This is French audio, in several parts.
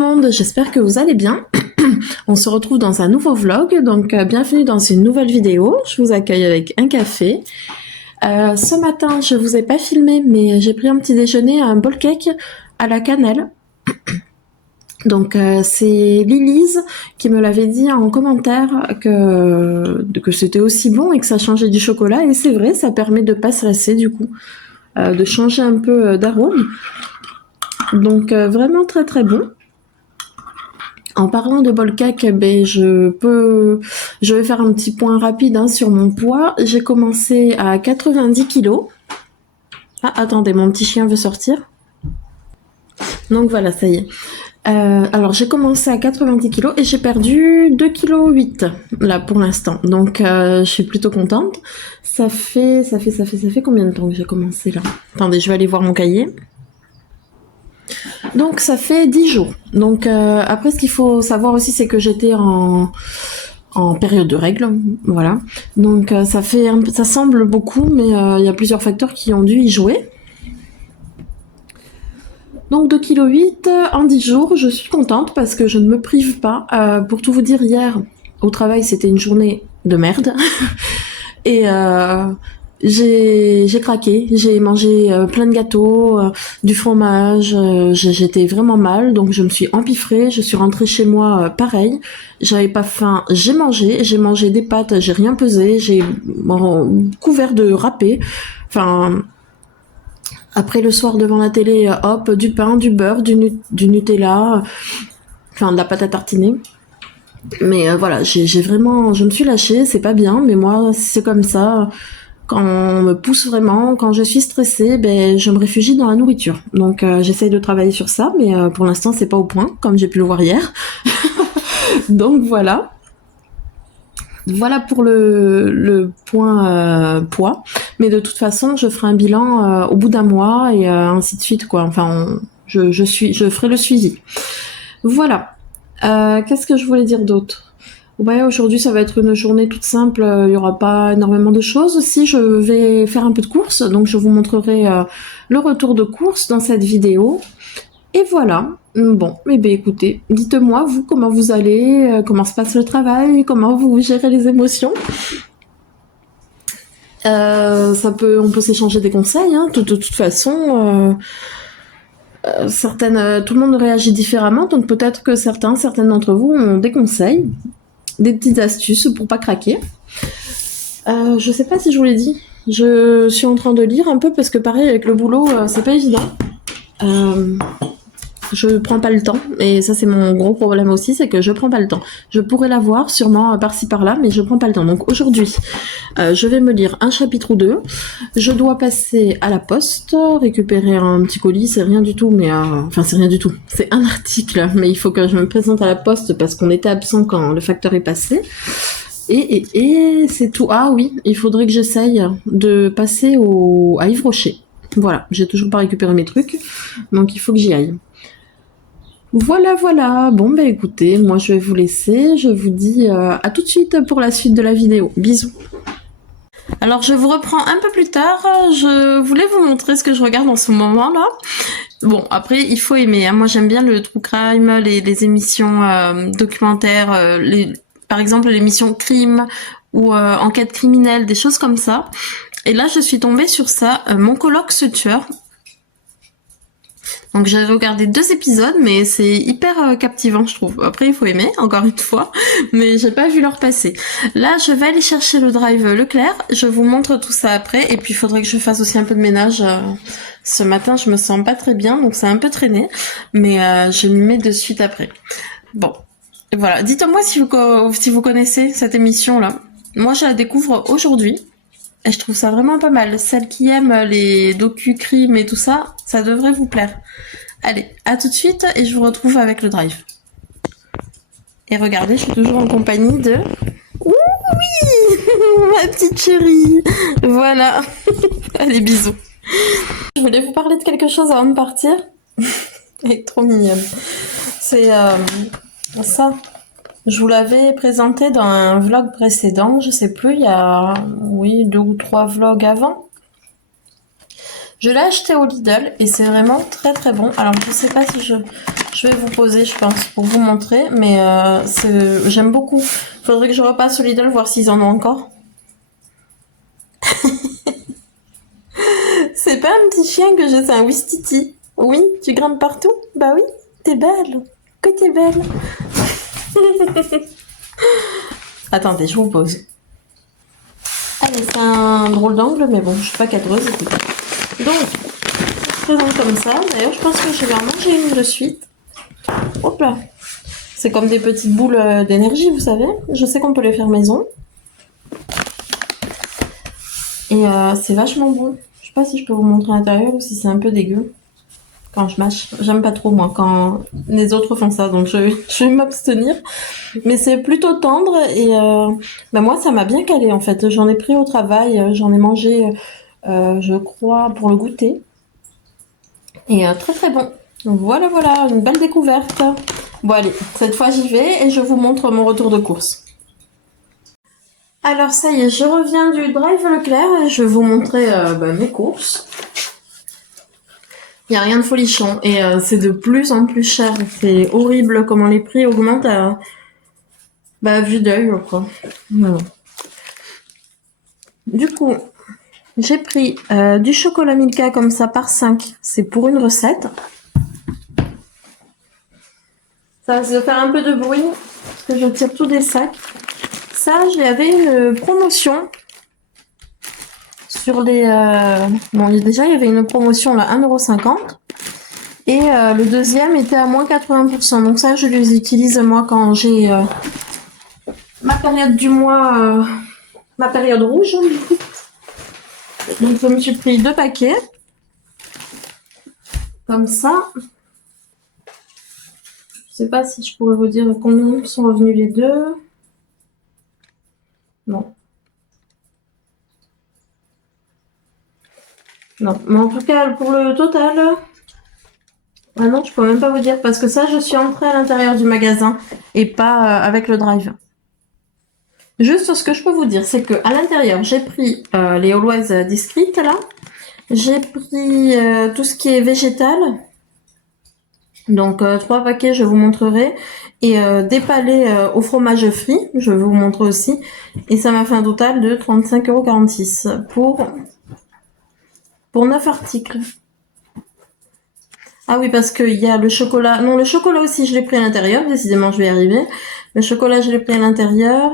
monde, j'espère que vous allez bien. On se retrouve dans un nouveau vlog, donc bienvenue dans une nouvelle vidéo. Je vous accueille avec un café. Ce matin, je vous ai pas filmé, mais j'ai pris un petit déjeuner, un bol cake à la cannelle. Donc c'est Lilise qui me l'avait dit en commentaire que c'était aussi bon et que ça changeait du chocolat. Et c'est vrai, ça permet de pas se lasser du coup, de changer un peu d'arôme. Donc vraiment très très bon. En parlant de bol cake, ben je vais faire un petit point rapide sur mon poids. J'ai commencé à 90 kg. Ah attendez, mon petit chien veut sortir. Donc voilà, ça y est. Alors j'ai commencé à 90 kg et j'ai perdu 2,8 kg là pour l'instant. Donc je suis plutôt contente. Ça fait combien de temps que j'ai commencé là? Attendez, je vais aller voir mon cahier. Donc ça fait 10 jours. Donc après ce qu'il faut savoir aussi c'est que j'étais en période de règles, voilà. Donc ça semble beaucoup, mais il y a plusieurs facteurs qui ont dû y jouer. Donc 2,8 kg en 10 jours, je suis contente parce que je ne me prive pas. Pour tout vous dire, hier au travail c'était une journée de merde et j'ai craqué, j'ai mangé plein de gâteaux, du fromage, j'étais vraiment mal, donc je me suis empiffrée, je suis rentrée chez moi pareil, j'avais pas faim, j'ai mangé des pâtes, j'ai rien pesé, j'ai couvert de râpé, enfin après le soir devant la télé, hop, du pain, du beurre, du Nutella, enfin de la pâte à tartiner. Mais voilà, je me suis lâchée, c'est pas bien, mais moi c'est comme ça. Quand on me pousse vraiment, quand je suis stressée, ben je me réfugie dans la nourriture. Donc j'essaye de travailler sur ça, mais pour l'instant c'est pas au point, comme j'ai pu le voir hier. Donc voilà. Voilà pour le point poids. Mais de toute façon, je ferai un bilan au bout d'un mois et ainsi de suite, quoi. Enfin, je ferai le suivi. Voilà. Qu'est-ce que je voulais dire d'autre? Ouais, aujourd'hui ça va être une journée toute simple, il y aura pas énormément de choses. Si je vais faire un peu de course, donc je vous montrerai le retour de course dans cette vidéo. Et voilà. Bon, eh bien écoutez, dites-moi vous comment vous allez, comment se passe le travail, comment vous gérez les émotions. On peut s'échanger des conseils, hein. De toute façon, tout le monde réagit différemment, donc peut-être que certaines d'entre vous ont des conseils, des petites astuces pour pas craquer. Je sais pas si je vous l'ai dit, je suis en train de lire un peu parce que pareil avec le boulot, c'est pas évident. Je prends pas le temps, et ça c'est mon gros problème aussi, c'est que je prends pas le temps. Je pourrais l'avoir sûrement par-ci par-là, mais je prends pas le temps. Donc aujourd'hui, je vais me lire un chapitre ou deux. Je dois passer à la poste, récupérer un petit colis, c'est rien du tout, mais enfin c'est rien du tout. C'est un article, mais il faut que je me présente à la poste parce qu'on était absent quand le facteur est passé. Et c'est tout. Ah oui, il faudrait que j'essaye de passer à Yves Rocher. Voilà, j'ai toujours pas récupéré mes trucs, donc il faut que j'y aille. Voilà. Bon, bah écoutez, moi je vais vous laisser. Je vous dis à tout de suite pour la suite de la vidéo. Bisous. Alors, je vous reprends un peu plus tard. Je voulais vous montrer ce que je regarde en ce moment-là. Bon, après, il faut aimer. Hein. Moi, j'aime bien le true crime, les émissions documentaires, par exemple, l'émission crime ou enquête criminelle, des choses comme ça. Et là, je suis tombée sur ça. Mon coloc se tueur. Donc j'ai regardé 2 épisodes, mais c'est hyper captivant, je trouve. Après, il faut aimer, encore une fois, mais j'ai pas vu leur passer. Là, je vais aller chercher le drive Leclerc. Je vous montre tout ça après, et puis il faudrait que je fasse aussi un peu de ménage. Ce matin, je me sens pas très bien, donc c'est un peu traîné, mais je m'y mets de suite après. Bon, voilà. Dites-moi si vous connaissez cette émission-là. Moi, je la découvre aujourd'hui. Et je trouve ça vraiment pas mal. Celles qui aiment les docu-crimes et tout ça, ça devrait vous plaire. Allez, à tout de suite et je vous retrouve avec le drive. Et regardez, je suis toujours en compagnie de... Ouh, oui ma petite chérie. Voilà. Allez, bisous. Je voulais vous parler de quelque chose avant de partir. Elle est trop mignonne. C'est ça. Je vous l'avais présenté dans un vlog précédent, je sais plus, il y a 2 ou 3 vlogs avant. Je l'ai acheté au Lidl et c'est vraiment très très bon. Alors je sais pas si Je vais vous poser, je pense, pour vous montrer, mais j'aime beaucoup. Faudrait que je repasse au Lidl voir s'ils en ont encore. C'est pas un petit chien que j'ai, c'est un Wistiti. Oui, tu grimpes partout? Bah oui, t'es belle. Que t'es belle. Attendez, je vous pose. Allez, c'est un drôle d'angle, mais bon, je suis pas cadreuse. Donc, ça se présente comme ça. D'ailleurs, je pense que je vais en manger une de suite. Hop là. C'est comme des petites boules d'énergie, vous savez. Je sais qu'on peut les faire maison. Et c'est vachement bon. Je sais pas si je peux vous montrer à l'intérieur ou si c'est un peu dégueu. Quand je mâche, j'aime pas trop moi quand les autres font ça, donc je vais m'abstenir. Mais c'est plutôt tendre et moi ça m'a bien calé en fait. J'en ai pris au travail, j'en ai mangé, je crois, pour le goûter. Et très très bon. Donc voilà, une belle découverte. Bon allez, cette fois j'y vais et je vous montre mon retour de course. Alors ça y est, je reviens du Drive Leclerc et je vais vous montrer mes courses. Il n'y a rien de folichon et c'est de plus en plus cher. C'est horrible comment les prix augmentent à vue d'œil quoi. Voilà. Du coup, j'ai pris du chocolat Milka comme ça par 5. C'est pour une recette. Ça va faire un peu de bruit parce que je tire tous des sacs. Ça, j'avais une promotion sur les... Bon, déjà, il y avait une promotion là, 1,50 €. Et le deuxième était à moins 80%. Donc ça, je les utilise moi quand j'ai ma période du mois, ma période rouge. Donc je me suis pris 2 paquets. Comme ça. Je sais pas si je pourrais vous dire combien sont revenus les deux. Non. Non, mais en tout cas, pour le total... Ah non, je peux même pas vous dire parce que ça, je suis entrée à l'intérieur du magasin et pas avec le drive. Juste ce que je peux vous dire, c'est que à l'intérieur, j'ai pris les Always Discreet là. J'ai pris tout ce qui est végétal. Donc 3 paquets, je vous montrerai. Et des palets au fromage frit, je vais vous montrer aussi. Et ça m'a fait un total de 35,46 € pour 9 articles. Ah oui, parce qu'il y a le chocolat. Non, le chocolat aussi, je l'ai pris à l'intérieur. Décidément, je vais y arriver. Le chocolat, je l'ai pris à l'intérieur.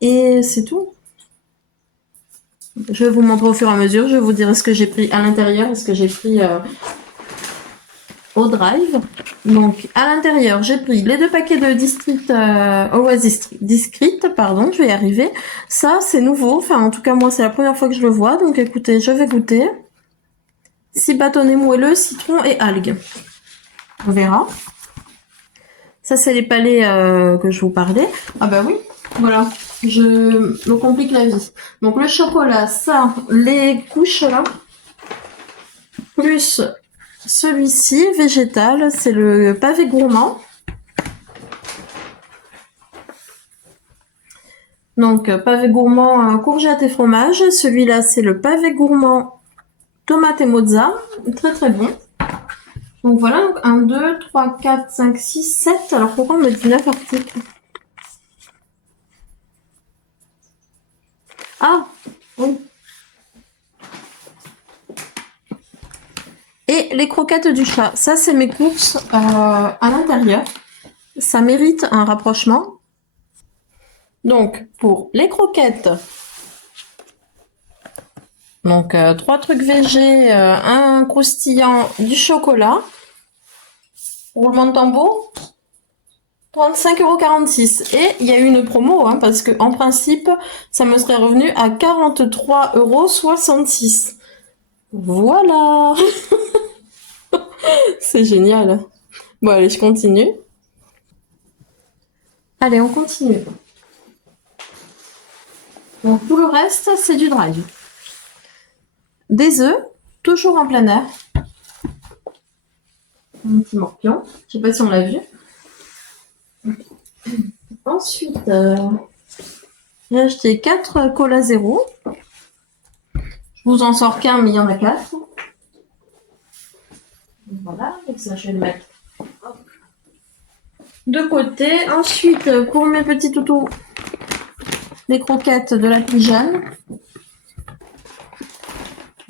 Et c'est tout. Je vais vous montrer au fur et à mesure. Je vais vous dire ce que j'ai pris à l'intérieur et ce que j'ai pris au drive. Donc, à l'intérieur, j'ai pris les 2 paquets de District Always Discreet, pardon, je vais y arriver. Ça, c'est nouveau. Enfin, en tout cas, moi, c'est la première fois que je le vois. Donc, écoutez, je vais goûter. 6 bâtonnets moelleux, citron et algues. On verra. Ça, c'est les palets que je vous parlais. Ah bah oui, voilà. Je me complique la vie. Donc, le chocolat, ça, les couches là, plus celui-ci, végétal, c'est le pavé gourmand. Donc, pavé gourmand, courgette et fromage. Celui-là, c'est le pavé gourmand, tomate et mozza. Très très bon. Donc voilà, donc 1, 2, 3, 4, 5, 6, 7. Alors pourquoi on me dit 9 articles? Ah, oui. Et les croquettes du chat. Ça, c'est mes courses à l'intérieur. Ça mérite un rapprochement. Donc, pour les croquettes, donc 3 trucs végés, un croustillant, du chocolat, roulement de tambour, 35,46 €. Et il y a eu une promo, hein, parce que en principe, ça me serait revenu à 43,66 €. Voilà. C'est génial. Bon, allez, je continue. Allez, on continue. Donc, tout le reste, c'est du drive. Des œufs, toujours en plein air. Un petit morpion. Je sais pas si on l'a vu. Ensuite, j'ai acheté 4 cola zéro. Je vous en sors qu'un, mais il y en a 4. Voilà, donc ça, je vais le mettre de côté. Ensuite, pour mes petits toutous, les croquettes de la pigeonne.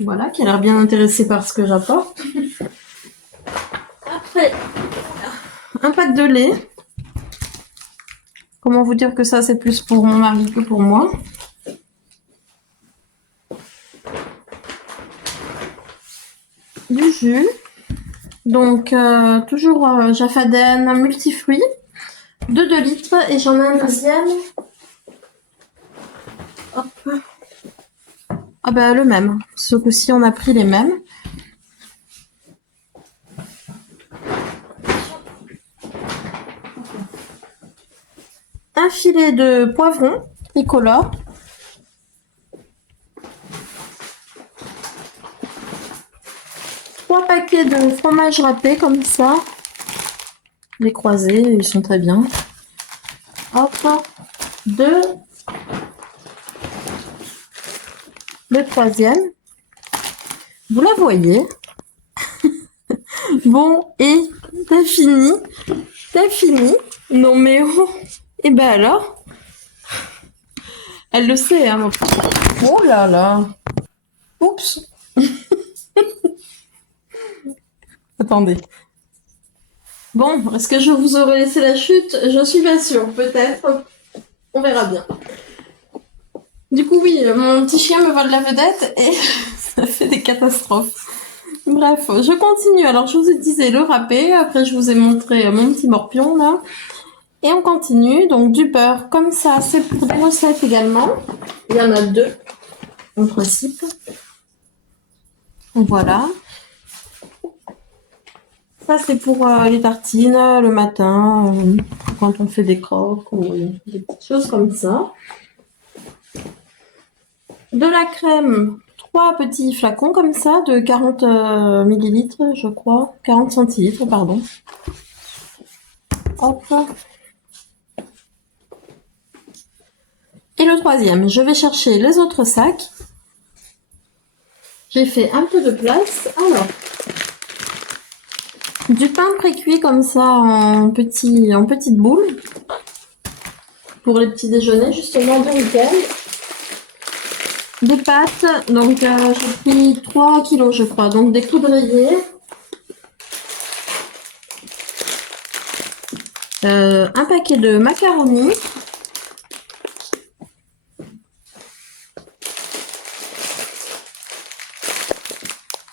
Voilà, qui a l'air bien intéressée par ce que j'apporte. Après, un pack de lait. Comment vous dire que ça, c'est plus pour mon mari que pour moi. Du jus. Donc, toujours Jaffaden multifruits. De 2 litres. Et j'en ai un deuxième. Hop. Ah bah le même. Ce coup-ci, on a pris les mêmes. Un filet de poivron tricolore. Trois paquets de fromage râpé comme ça. Les croisés, ils sont très bien. Hop. 2. Le troisième. Vous la voyez. Bon, et t'as fini. T'as fini. Non mais oh. Et ben alors. Elle le sait, hein, mon petit. Oh là là. Oups. Attendez. Bon, est-ce que je vous aurais laissé la chute? Je suis pas sûre, peut-être. On verra bien. Du coup, oui, mon petit chien me vole la vedette et ça fait des catastrophes. Bref, je continue. Alors, je vous ai disais le râpé. Après, je vous ai montré mon petit morpion, là. Et on continue. Donc, du beurre comme ça, c'est pour des recettes également. Il y en a 2, en principe. Voilà. Ça, c'est pour les tartines le matin, quand on fait des croques ou des petites choses comme ça. De la crème, 3 petits flacons comme ça, de 40 millilitres, je crois. 40 centilitres, pardon. Hop. Et le troisième, je vais chercher les autres sacs. J'ai fait un peu de place. Alors, du pain pré-cuit comme ça en petites boules. Pour les petits déjeuners, justement, de week-end. Des pâtes, donc j'ai pris 3 kilos, je crois. Donc des coudriers. Un paquet de macaronis.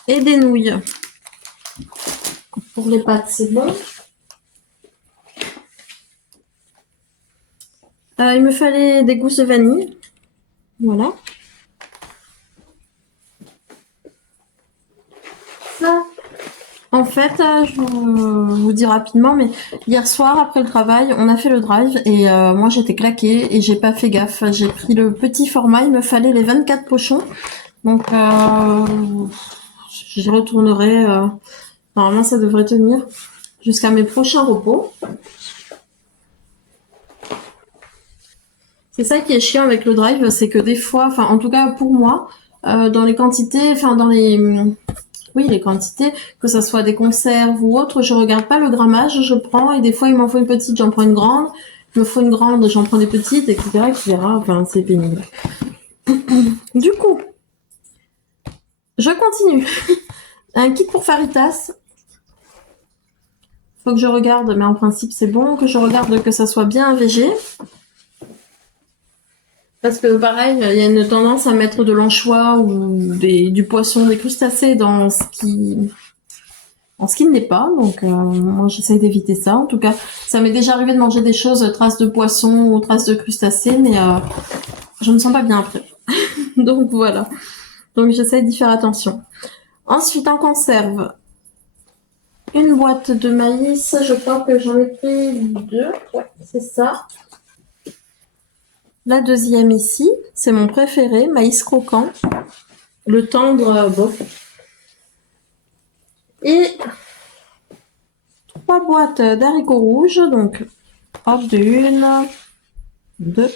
Et des nouilles. Pour les pâtes, c'est bon. Il me fallait des gousses de vanille. Voilà. Ça, en fait, je vous dis rapidement, mais hier soir, après le travail, on a fait le drive et moi j'étais claquée et j'ai pas fait gaffe. J'ai pris le petit format, il me fallait les 24 pochons. Donc, j'y retournerai. Normalement, ça devrait tenir jusqu'à mes prochains repos. C'est ça qui est chiant avec le drive, c'est que des fois, enfin en tout cas pour moi, dans les quantités, enfin dans les quantités, que ça soit des conserves ou autre, je regarde pas le grammage, je prends et des fois il m'en faut une petite, j'en prends une grande, il me faut une grande, j'en prends des petites, etc., etc. Enfin c'est pénible. Du coup, je continue. Un kit pour Faritas. Faut que je regarde, mais en principe c'est bon, que je regarde que ça soit bien végé. Parce que pareil, il y a une tendance à mettre de l'anchois ou du poisson, des crustacés dans ce qui ne l'est pas. Donc moi j'essaye d'éviter ça. En tout cas, ça m'est déjà arrivé de manger des choses traces de poisson ou traces de crustacés, mais je me sens pas bien après. Donc voilà. Donc j'essaye d'y faire attention. Ensuite en conserve, une boîte de maïs. Je crois que j'en ai pris 2. Ouais, c'est ça. La deuxième ici, c'est mon préféré, maïs croquant. Le tendre, bon. Et 3 boîtes d'haricots rouges, donc hop, de 1, 2.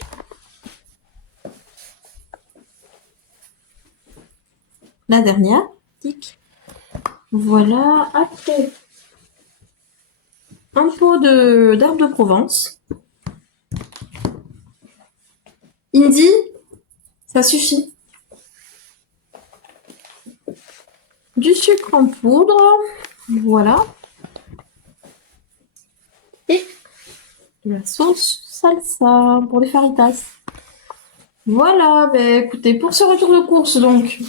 La dernière, tic. Voilà, après. un pot d'herbe de Provence. Indy, ça suffit. Du sucre en poudre, voilà. Et de la sauce salsa pour les faritas. Voilà, ben écoutez, pour ce retour de course, donc,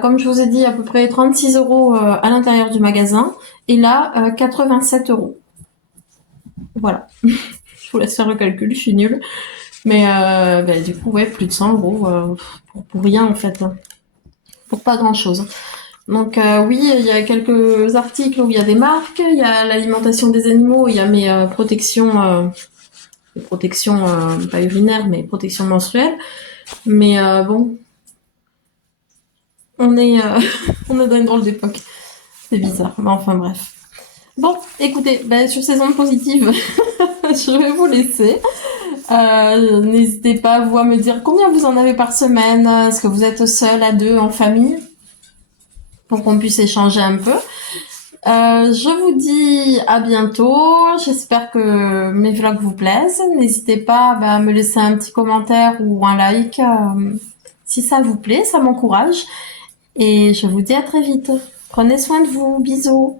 comme je vous ai dit, à peu près 36 € à l'intérieur du magasin. Et là, 87 €. Voilà. Je vous laisse faire le calcul, je suis nulle. Mais ben, du coup, ouais, plus de 100 € pour rien en fait. Hein. Pour pas grand chose. Donc oui, il y a quelques articles où il y a des marques, il y a l'alimentation des animaux, il y a mes protections, pas urinaires, mais protections menstruelles. Mais bon, on est, on est dans une drôle d'époque. C'est bizarre, mais enfin bref. Bon, écoutez, ben, sur ces ondes positives, je vais vous laisser. N'hésitez pas, vous, à me dire combien vous en avez par semaine. Est-ce que vous êtes seul, à deux, en famille, pour qu'on puisse échanger un peu. Je vous dis à bientôt. J'espère que mes vlogs vous plaisent. N'hésitez pas à me laisser un petit commentaire ou un like si ça vous plaît, ça m'encourage. Et je vous dis à très vite. Prenez soin de vous. Bisous.